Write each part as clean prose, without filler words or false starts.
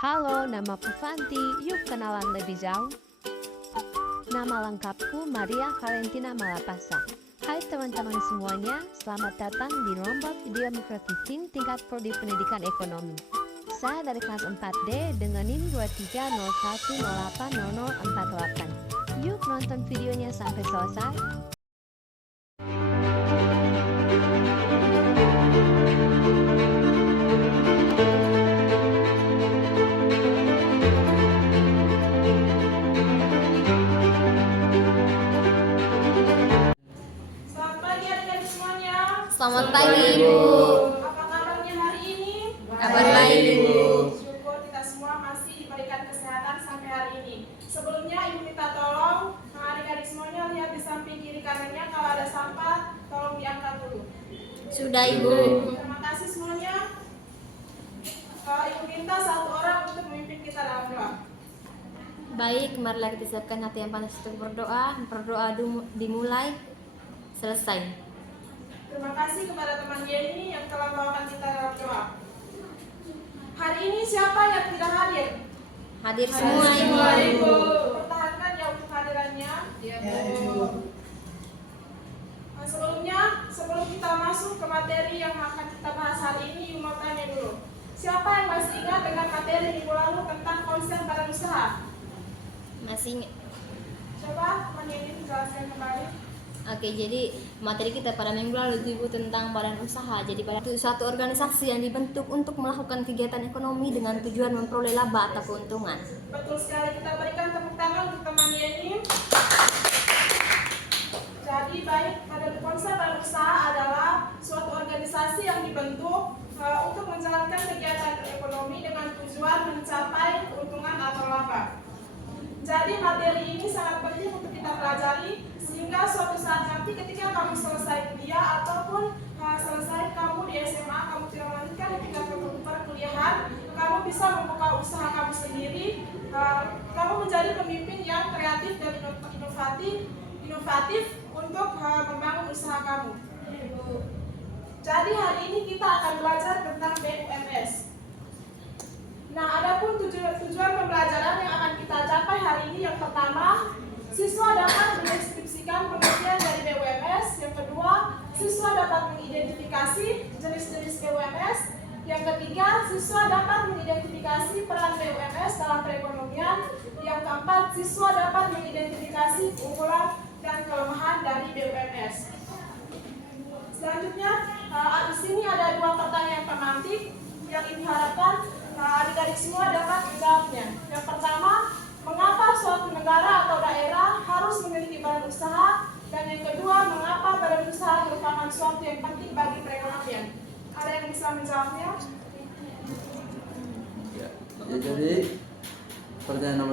Halo, namaku Fanti. Yuk kenalan lebih jauh. Nama lengkapku Maria Valentina Malapasa. Hai teman-teman semuanya, selamat datang di lomba video mikroteaching tingkat prodi pendidikan ekonomi. Saya dari kelas 4D dengan NIM 2301080048. Yuk nonton videonya sampai selesai. Selamat pagi Ibu. Apa kabarnya hari ini? Kabar baik Ibu. Syukur kita semua masih diberikan kesehatan sampai hari ini. Sebelumnya Ibu minta tolong adik-adik semuanya lihat di samping kiri kanannya kalau ada sampah tolong diangkat dulu. Sudah Ibu. Terima kasih semuanya. Ibu minta satu orang untuk memimpin kita dalam doa. Baik, marilah kita siapkan hati yang panas untuk berdoa. Berdoa dimulai, selesai. Terima kasih kepada teman Yeni yang telah membawakan kita dalam doa. Hari ini siapa yang tidak hadir? Hadir semua Ibu. Pertahankan ya untuk hadirannya. Ya, Ibu. Sebelum kita masuk ke materi yang akan kita bahas hari ini, Ibu mau tanya dulu. Siapa yang masih ingat dengan materi minggu lalu tentang konsen badan usaha? Masih. Coba teman Yeni jelaskan kembali. Oke, jadi materi kita pada minggu lalu itu Ibu tentang badan usaha. Jadi itu suatu organisasi yang dibentuk untuk melakukan kegiatan ekonomi dengan tujuan memperoleh laba atau keuntungan. Betul sekali, kita berikan tepuk tangan untuk teman Yeni. Jadi baik, pada konsep badan usaha adalah suatu organisasi yang dibentuk untuk menjalankan kegiatan ekonomi dengan tujuan mencapai keuntungan atau laba. Jadi materi ini sangat penting untuk kita pelajari sehingga suatu saat nanti ketika kamu selesai kuliah ataupun selesai kamu di SMA, kamu tidak melanjutkan di tingkat perkuliahan, kamu bisa membuka usaha kamu sendiri, kamu menjadi pemimpin yang kreatif dan inovatif untuk membangun usaha kamu. Jadi hari ini kita akan belajar tentang BUMS. Nah, adapun tujuan pembelajaran yang akan kita capai hari ini, yang pertama, siswa dapat mendeskripsikan pengertian dari BUMS. Yang kedua, siswa dapat mengidentifikasi jenis-jenis BUMS. Yang ketiga, siswa dapat mengidentifikasi peran BUMS dalam perekonomian. Yang keempat, siswa dapat mengidentifikasi keunggulan dan kelemahan dari BUMS. Selanjutnya, di sini ada dua pertanyaan pemantik yang Ibu harapkan adik-adik semua dapat menjawabnya. Yang pertama, mengapa suatu negara atau daerah harus memiliki badan usaha? Dan yang kedua, mengapa badan usaha merupakan suatu yang penting bagi perekonomian? Ada yang bisa menjawabnya? Ya, jadi pertanyaan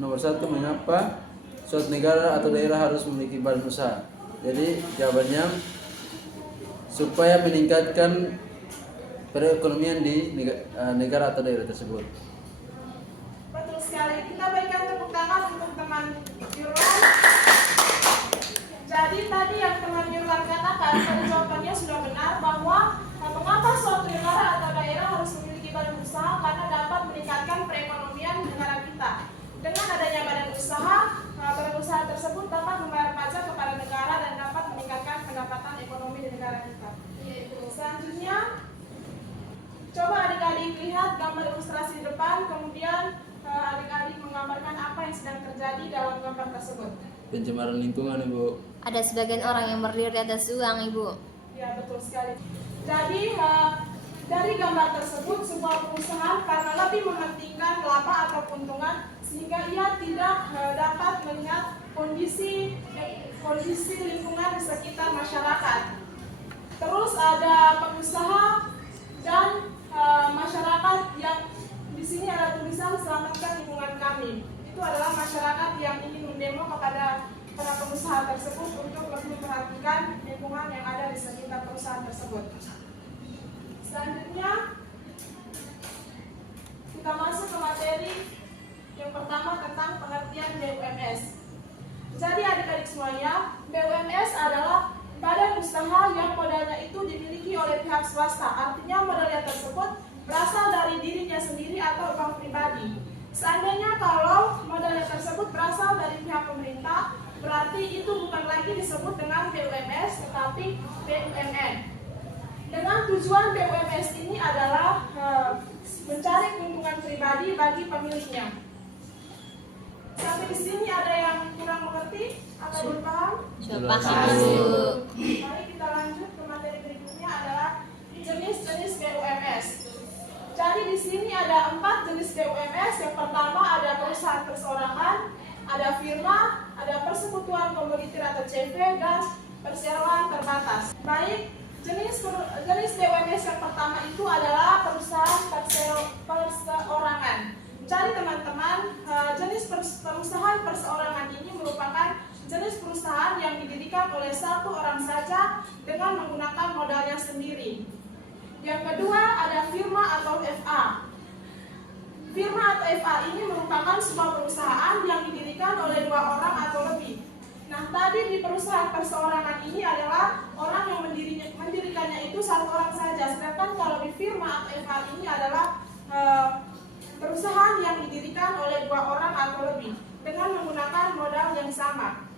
nomor satu, mengapa suatu negara atau daerah harus memiliki badan usaha? Jadi jawabannya supaya meningkatkan perekonomian di negara atau daerah tersebut. Betul sekali. Kita berikan tepuk tangan untuk teman Yurwan. Jadi tadi yang teman Yurwan katakan, pada jawabannya sudah benar bahwa mengapa suatu negara atau daerah harus memiliki badan usaha, karena dapat meningkatkan perekonomian negara kita. Dengan adanya badan usaha tersebut dapat membayar pajak kepada negara dan dapat meningkatkan pendapatan ekonomi di negara kita. Selanjutnya, coba adik-adik lihat gambar ilustrasi di depan, kemudian adik-adik menggambarkan apa yang sedang terjadi dalam gambar tersebut. Pencemaran lingkungan, Ibu. Ada sebagian orang yang berdiri di atas uang Ibu. Ya, betul sekali. Jadi dari gambar tersebut, sebuah perusahaan karena lebih mementingkan laba atau keuntungan sehingga ia tidak dapat melihat kondisi lingkungan di sekitar masyarakat. Terus ada pengusaha dan masyarakat yang di sini ada tulisan selamatkan lingkungan kami. Itu adalah masyarakat yang ingin mendemo kepada para pengusaha tersebut untuk lebih memperhatikan lingkungan yang ada di sekitar perusahaan tersebut. Selanjutnya kita masuk ke materi yang pertama tentang pengertian BUMS. Jadi adik-adik semuanya, BUMS adalah badan usaha yang modalnya itu dimiliki oleh pihak swasta. Artinya modalnya tersebut berasal dari dirinya sendiri atau bank pribadi. Seandainya kalau modalnya tersebut berasal dari pihak pemerintah, berarti itu bukan lagi disebut dengan BUMS tetapi BUMN. Dengan tujuan BUMS ini adalah mencari keuntungan pribadi bagi pemiliknya. Sampai di sini ada yang kurang mengerti atau belum paham? Sudah paham, Bu. Mari kita lanjut ke materi berikutnya adalah jenis-jenis BUMS. Jadi di sini ada 4 jenis BUMS. Yang pertama ada perusahaan perseorangan, ada firma, ada persekutuan komoditi atau CV, dan perseroan terbatas. Baik, jenis BUMS yang pertama itu adalah perusahaan perseorangan. Jadi teman-teman, jenis perusahaan perseorangan ini merupakan jenis perusahaan yang didirikan oleh satu orang saja dengan menggunakan modalnya sendiri. Yang kedua ada firma atau FA. Firma atau FA ini merupakan sebuah perusahaan yang didirikan oleh 2 orang atau lebih. Nah, tadi di perusahaan perseorangan ini adalah orang yang mendirikannya itu 1 orang saja. Sedangkan kalau di firma atau FA ini adalah perusahaan yang didirikan oleh 2 orang atau lebih dengan menggunakan modal yang sama.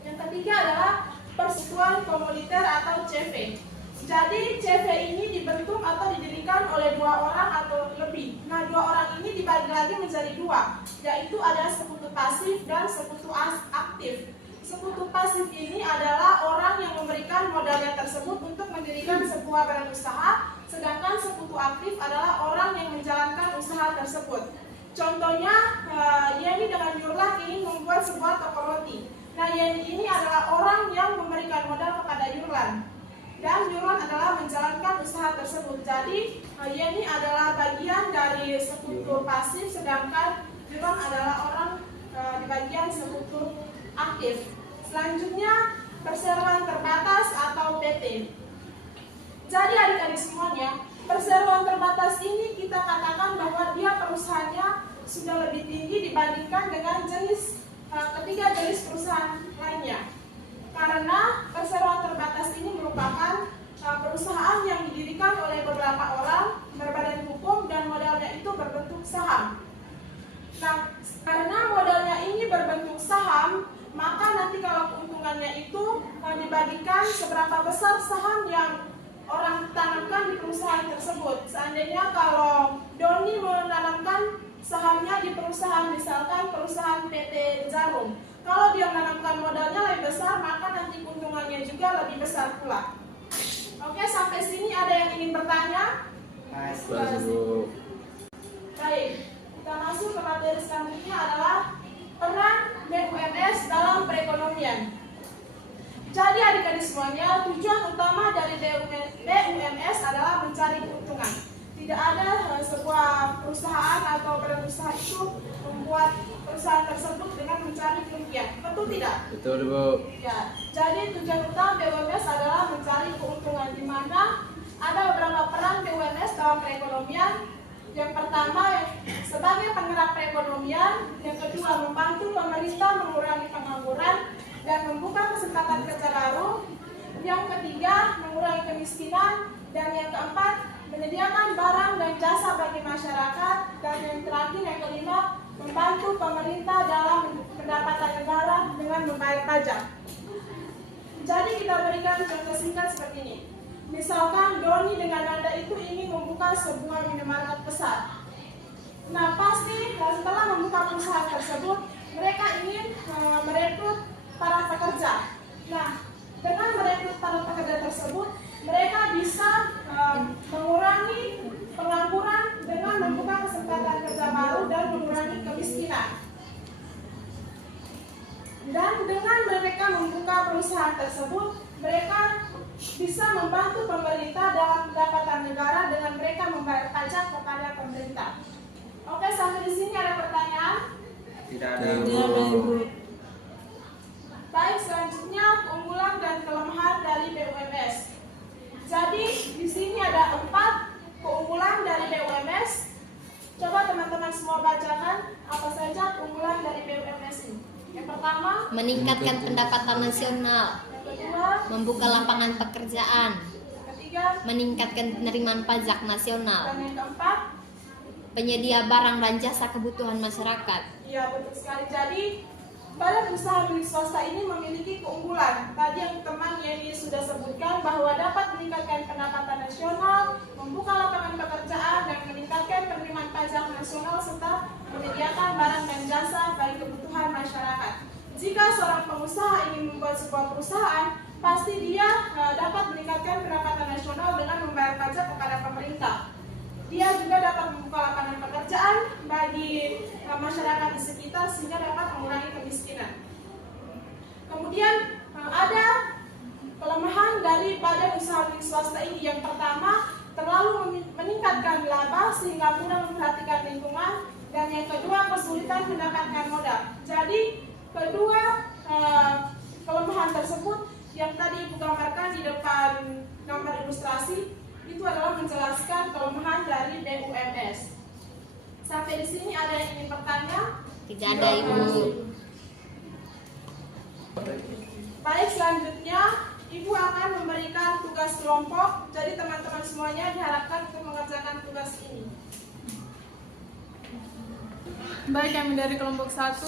Yang ketiga adalah persekutuan komoditer atau CV. Jadi CV ini dibentuk atau didirikan oleh 2 orang atau lebih. Nah, 2 orang ini dibagi lagi menjadi 2, yaitu ada sekutu pasif dan sekutu aktif. Sekutu pasif ini adalah orang yang memberikan modalnya tersebut untuk mendirikan sebuah badan usaha, sedangkan sekutu aktif adalah orang yang menjalankan usaha tersebut. Contohnya, Yeni dengan Yurlah ingin membuat sebuah toko roti. Nah, Yeni ini adalah orang yang memberikan modal kepada Yurlan, dan Yurlan adalah menjalankan usaha tersebut. Jadi, Yeni adalah bagian dari sekutu pasif, sedangkan Yurlan adalah orang di bagian sekutu aktif. Selanjutnya, perseroan terbatas atau PT. Jadi adik-adik semuanya, perseroan terbatas ini kita katakan bahwa dia perusahaannya sudah lebih tinggi dibandingkan dengan ketiga jenis perusahaan lainnya. Karena perseroan terbatas ini merupakan perusahaan yang didirikan oleh beberapa orang, berbadan hukum, dan modalnya itu berbentuk saham. Nah, karena modalnya ini berbentuk saham, maka nanti kalau keuntungannya itu dibagikan seberapa besar saham yang orang tanamkan di perusahaan tersebut. Seandainya kalau Doni menanamkan sahamnya di perusahaan, misalkan perusahaan PT Jarum, kalau dia menanamkan modalnya lebih besar, maka nanti keuntungannya juga lebih besar pula. Oke, sampai sini ada yang ingin bertanya? Baik, kita masuk ke materi selanjutnya adalah peran BUMS dalam perekonomian. Jadi adik-adik semuanya, tujuan utama dari BUMS adalah mencari keuntungan. Tidak ada sebuah perusahaan atau badan usaha itu membuat perusahaan tersebut dengan mencari kerugian. Betul tidak? Betul, Bu. Ya. Jadi tujuan utama BUMS adalah mencari keuntungan, di mana ada beberapa peran BUMS dalam perekonomian. Yang pertama, sebagai penggerak perekonomian. Yang kedua, membantu pemerintah mengurangi pengangguran dan membuka kesempatan kerja baru. Yang ketiga, mengurangi kemiskinan. Dan yang keempat, menyediakan barang dan jasa bagi masyarakat. Dan yang terakhir, yang kelima, membantu pemerintah dalam pendapatan negara dengan membayar pajak. Jadi kita berikan contoh singkat seperti ini. Misalkan Doni dengan Nanda itu ingin membuka sebuah minimarket besar. Nah, pasti setelah membuka perusahaan tersebut, mereka ingin merekrut para pekerja. Nah, dengan merekrut para pekerja tersebut, mereka bisa mengurangi pengangguran dengan membuka kesempatan kerja baru dan mengurangi kemiskinan. Dan dengan mereka membuka perusahaan tersebut, mereka bisa membantu pemerintah dalam pendapatan negara dengan mereka membayar pajak kepada pemerintah. Oke, sampai di sini ada pertanyaan? Tidak ada. Baik, selanjutnya keunggulan dan kelemahan dari BUMS. Jadi di sini ada 4 keunggulan dari BUMS. Coba teman-teman semua bacakan apa saja keunggulan dari BUMS ini. Yang pertama, Meningkatkan pendapatan nasional, yang kedua, membuka lapangan pekerjaan, yang ketiga, ketiga, meningkatkan penerimaan pajak nasional, dan yang keempat, penyedia barang dan jasa kebutuhan masyarakat. ya betul sekali. Jadi badan usaha milik swasta ini memiliki keunggulan. Tadi yang teman Yeni sudah sebutkan bahwa dapat meningkatkan pendapatan nasional, membuka lapangan pekerjaan, dan meningkatkan penerimaan pajak nasional serta menyediakan barang dan jasa bagi kebutuhan masyarakat. Jika seorang pengusaha ingin membuat sebuah perusahaan, pasti dia dapat meningkatkan pendapatan nasional dengan membayar pajak kepada pemerintah. Dia juga dapat membuka lapangan pekerjaan bagi masyarakat di sekitar sehingga dapat mengurangi kemiskinan. Kemudian ada kelemahan dari badan usaha milik swasta ini. Yang pertama, terlalu meningkatkan laba sehingga kurang memperhatikan lingkungan, dan yang kedua, kesulitan mendapatkan modal. Jadi kedua kelemahan tersebut yang tadi Ibu gambarkan di depan gambar ilustrasi itu adalah menjelaskan kelemahan dari BUMS. Sampai di sini ada yang ingin bertanya? Tidak ada, Ibu. Baik, selanjutnya Ibu akan memberikan tugas kelompok. Jadi teman-teman semuanya diharapkan untuk mengerjakan tugas ini. Baik, kami dari kelompok 1.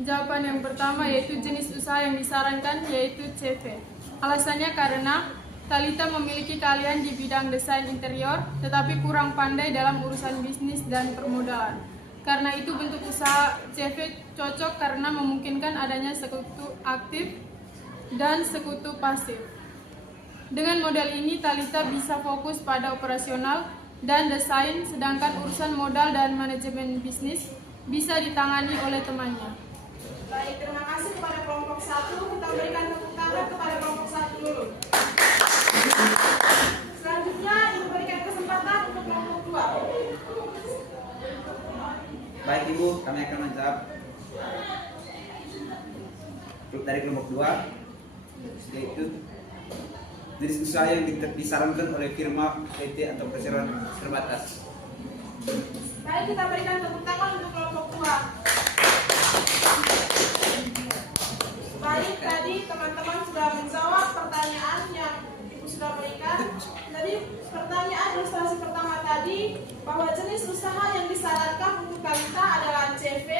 Jawaban yang pertama yaitu jenis usaha yang disarankan yaitu CV. Alasannya karena Talita memiliki keahlian di bidang desain interior, tetapi kurang pandai dalam urusan bisnis dan permodalan. Karena itu bentuk usaha CV cocok karena memungkinkan adanya sekutu aktif dan sekutu pasif. Dengan model ini, Talita bisa fokus pada operasional dan desain, sedangkan urusan modal dan manajemen bisnis bisa ditangani oleh temannya. Baik, terima kasih kepada kelompok 1. Kita berikan tepuk tangan kepada kelompok 1 dulu. Selanjutnya Ibu berikan kesempatan untuk kelompok 2. Baik Ibu, kami akan menjawab dari kelompok 2, yaitu jenis usaha yang disarankan oleh firma PT atau perseroan terbatas. Baik, kita berikan tepuk tangan untuk kelompok 2. Baik, tadi teman-teman sudah menjawab pertanyaan yang Ibu sudah berikan. Jadi pertanyaan ilustrasi pertama tadi bahwa jenis usaha yang disarankan untuk Talita adalah CV,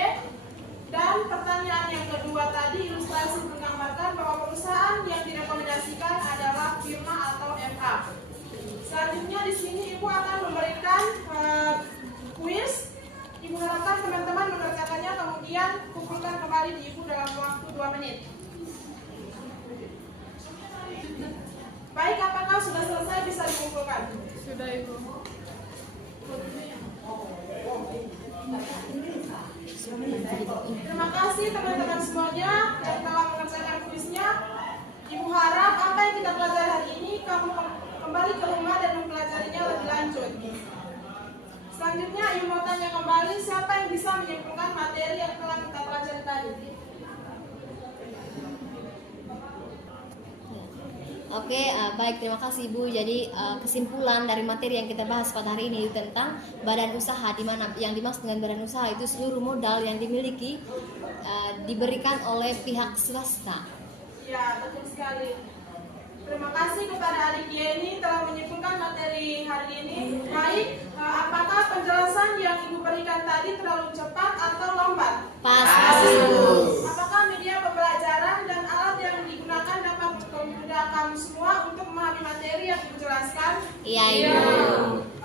dan pertanyaan yang kedua tadi ilustrasi menggambarkan bahwa perusahaan yang direkomendasikan adalah firma atau MA. Selanjutnya di sini Ibu akan memberikan kuis. Ibu harapkan teman-teman mengerjakannya, kemudian kumpulkan kembali di Ibu dalam waktu 2 menit. Baik, apakah sudah selesai bisa dikumpulkan? Sudah, Ibu. Terima kasih teman-teman semuanya yang telah mengerjakan kuisnya. Ibu harap apa yang kita pelajari hari ini kamu kembali ke rumah dan mempelajarinya lebih lanjut. Selanjutnya Ibu mau tanya kembali, siapa yang bisa menyimpulkan materi yang telah kita pelajari tadi? Oke, baik, terima kasih Ibu. Jadi kesimpulan dari materi yang kita bahas pada hari ini tentang badan usaha, di mana yang dimaksud dengan badan usaha itu seluruh modal yang dimiliki diberikan oleh pihak swasta. Ya, betul sekali. Terima kasih kepada adik Yeni telah menyimpulkan materi hari ini. Baik, apakah penjelasan yang Ibu berikan tadi terlalu cepat atau lambat? Pas, Ibu. Apakah media pembelajaran dan alat yang digunakan dapat memudahkan semua untuk memahami materi yang Ibu jelaskan? Iya, Ibu.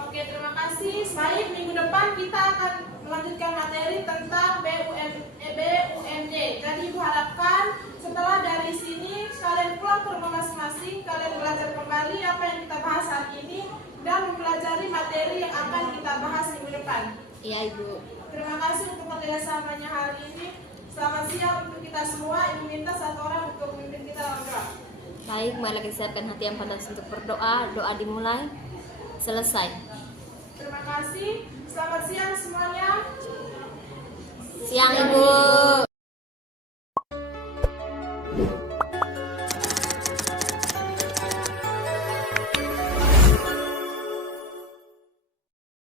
Oke, terima kasih. Baik, minggu depan kita akan melanjutkan materi tentang BUMD. Jadi Ibu harapkan setelah dari sini kalian pulang ke rumah masing-masing, kalian belajar kembali apa yang kita bahas hari ini dan mempelajari materi yang akan kita bahas minggu depan. Iya, Ibu. Terima kasih untuk kerjasamanya hari ini. Selamat siang untuk kita semua. Ibu minta satu orang untuk memimpin kita dalam doa. Baik, mari kita siapkan hati yang panas untuk berdoa. Doa dimulai. Selesai. Terima kasih. Selamat siang semuanya. Siang, Ibu.